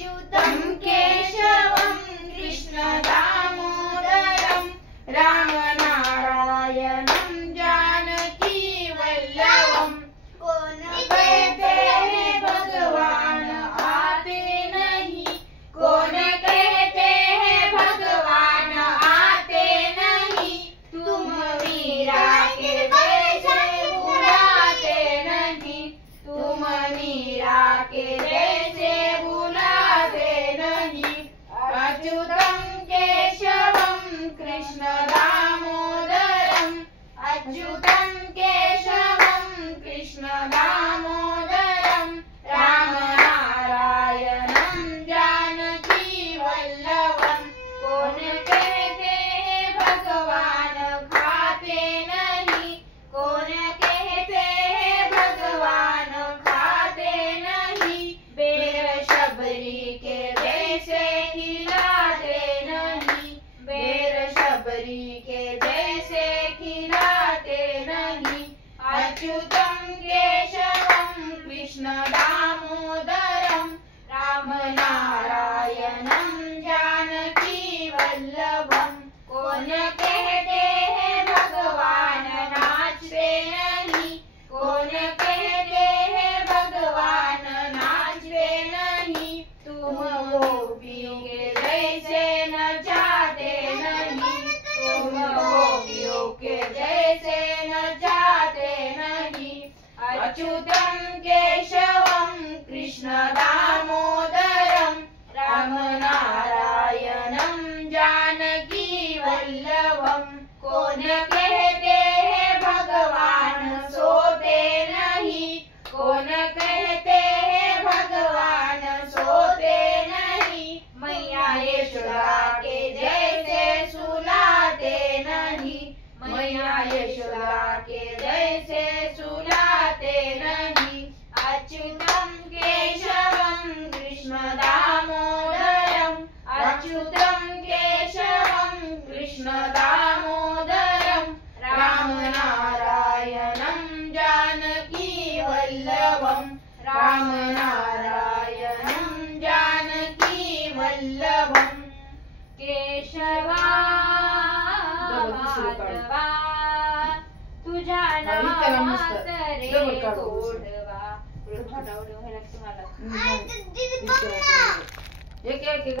अच्युतं केशवं कृष्ण दामोदरं रामनारायणं जानकी वल्लभं। कौन कहते हैं भगवान आते नहीं, कौन कहते हैं भगवान आते नहीं, तुम मीरा के जैसे बुलाते नहीं, तुम मीरा के जैसे बुलाते नहीं। अच्युतं केशवं कृष्ण दामोदरं, अच्युतं केशवं कृष्ण दामोदरं रामनारायणं जानकी वल्लभं। कौन कहते हैं भगवान खाते नहीं, कौन कहते हैं भगवान खाते नहीं, बेर शबरी के जैसे खिलाते नहीं, बेर शबरी के जैसे खिलाते नहीं। अच्युतं केशवं कृष्ण दामोदरं रामनारायणं जानकी वल्लभं। कौन कहते हैं भगवान नाचते नहीं, कौन कहते हैं भगवान नाचते नहीं, तुम गोपियों के जैसे नचाते नहीं, तुम गोपियों के जैसे नचाते नहीं। अच्युतं केशवं कृष्ण दामोदरं रामनारायणं जानकी वल्लभं। कौन कहते हैं भगवान सोते नहीं, कौन कहते हैं भगवान सोते नहीं, मैया यशोदा के जैसे सुलाते नहीं, मैया यशोदा के जैसे सुलाते नहीं। अच्युतं केशवं कृष्ण दामोदरं, अच्युतं केशवं कृष्ण दामोदरं रामनारायणं जानकी वल्लभं, रामनारायणं जानकी वल्लभं। केशवा माधवा तुझ्या नावात रे गोडवा.